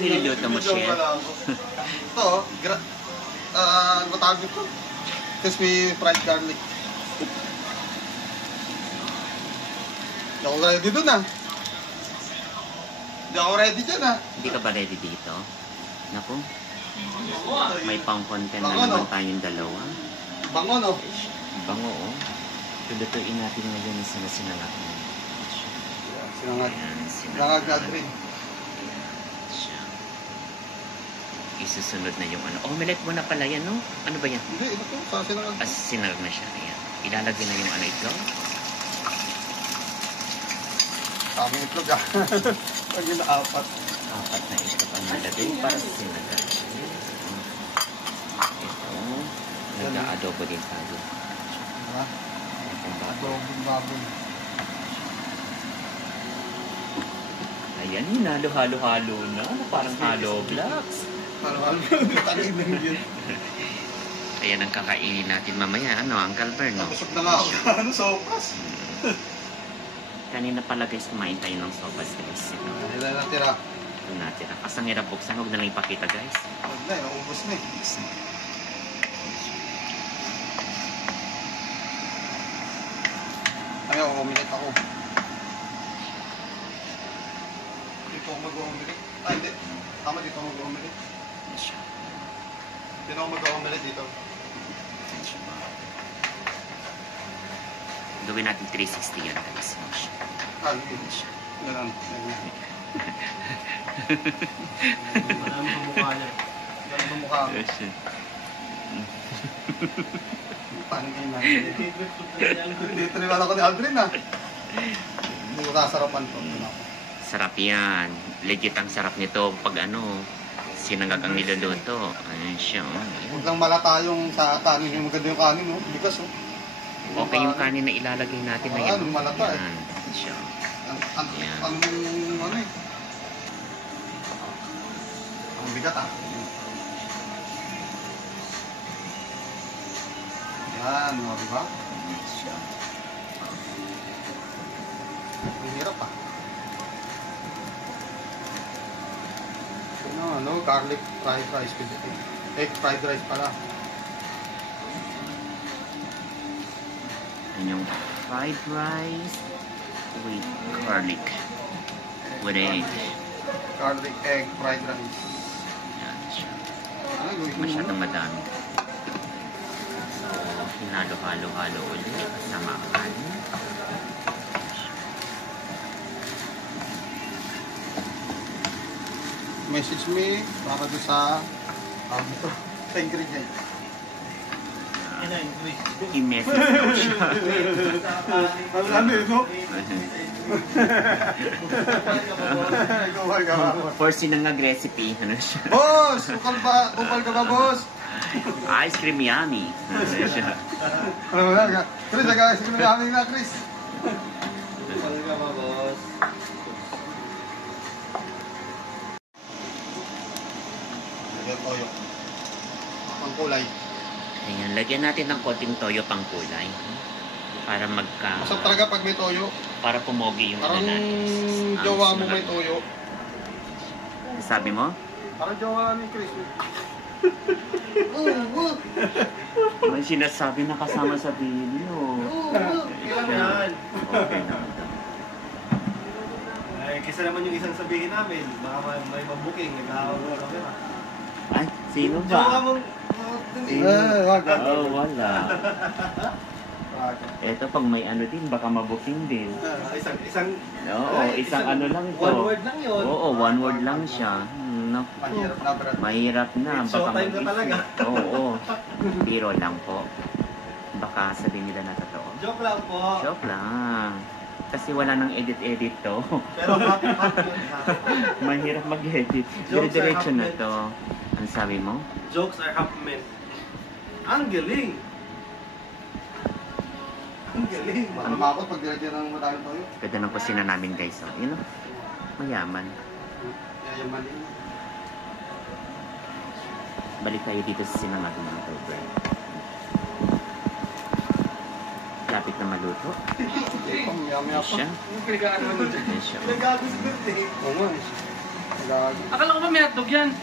niluluto mo, Chef? Ito, ano tawag ito? Crispy fried garlic. Hindi ako ready dun Hindi ako ready dyan Hindi ka ba ready dito? Naku, may pang-content na naman tayong dalawa. Bango, no? Bango, oh. Lulutuin natin ngayon isa na sinangag. Sinangag na rin. Isusunod na yung ano. Omelette mo na pala yan, no? Ano ba yan? Hindi, ito sa sinangag. Sinangag na siya. Ayan. Ilalagay na yung ano ito. Kami ito, pag yun na 4. 4 na ito pang nalagay para sa sinangag. Ito. Nag-a-adobo din tayo. Diba? Adobong baboy. Ayan, hinalo-halo-halo na. Parang halo blocks. Halo-halo. Tangin yun. Ayan ang kakainin natin mamaya. Ano, Uncle Bern, no? Busog na nga ako. Ano, sopas? Kanina pala guys, kumain tayo ng sopas guys. Ilan natira? Ito natira. Kasang hirap buksan. Huwag na lang ipakita guys. Huwag na, naubos na Ayaw, omelette ako. Dito ako mag-omelette. Hindi. Tama dito ako mag-omelette. Dito ako mag-omelette dito. Gawin natin 360 yan guys. Ganun. Marami ang mukha niya. Ganun ang mukha ko. Paano kayo natin? Dito niwala ko ni Aldrin Hindi ko kasarapan to. Sarap yan. Legit ang sarap nito pag ano, sinangag ang niluluto. Ayun siya. Huwag lang malata yung sa kanin. Yung maganda yung kanin, no? Bigas, oh. Okay yung kanin na ilalagay natin na yan. Ano, malata yan. Siya. Ano yung ano eh? Ang bigat, Yan, o, diba? Siya. Ang hirap, Ano, garlic fried rice with egg fried rice pala. Yan yung fried rice with garlic. With egg. Garlic egg fried rice. Yan siya. Ano, gawin mo Masyadong madami. So, hinalo-halo-halo ulit. Kasama ang kanin. Message me para doon sa sa ingredient. I-message daw siya. Ano yun, no? For sinangag recipe, ano siya? Boss! Bukal ka ba, boss? Ice cream yummy. Ano siya? Ano ba? Chris, nag-ice cream yummy na, Chris. Bukal ka ba, boss? Lagyan toyo. Ang kulay. Ayan, lagyan natin ng konting toyo pang kulay. Para magka... Masarap talaga pag may toyo. Para pumogi yung Parang ano natin. jowa mo may toyo. Sabi mo? Parang jowa ni Chris. May sinasabi na kasama sa video. Kailan yan? Okay na. Ay, kisa naman yung isang sabihin namin. Baka may mabuking. Nag-aawag kami. Ay, sino Jowa ba? mong... Wag. Oh, wala. Eto pag may ano din, baka mabuking din. Isang... Oo, isang ano lang ito. One word lang yun. Oo, one word lang siya. Naku. Mahirap na, Brad. Mahirap na. It's Baka showtime na talaga. mag-isip. Oo. Biro lang po. Baka sabihin nila na totoo. Joke lang po. Joke lang. Kasi wala nang edit-edit to. Pero happy yun. Mahirap mag-edit. Jokes are Dire-diretso na half to. Ano sabi mo? Jokes are half meant. Ang galing! Ang galing! Mamakot pag nilagyan ng madaming toyo. Ganda ng kusina namin guys. Oh. Yun o. Mayaman. Yayaman din. Balik tayo dito sa sinangag ng mga October. Lapit na maluto. Maya-maya pa. Siya. Yung pinag-aano mo dyan. Ayan siya. Pinag-aano sa birthday. Oo nga. Lagi. Akala ko ba may hotdog yan?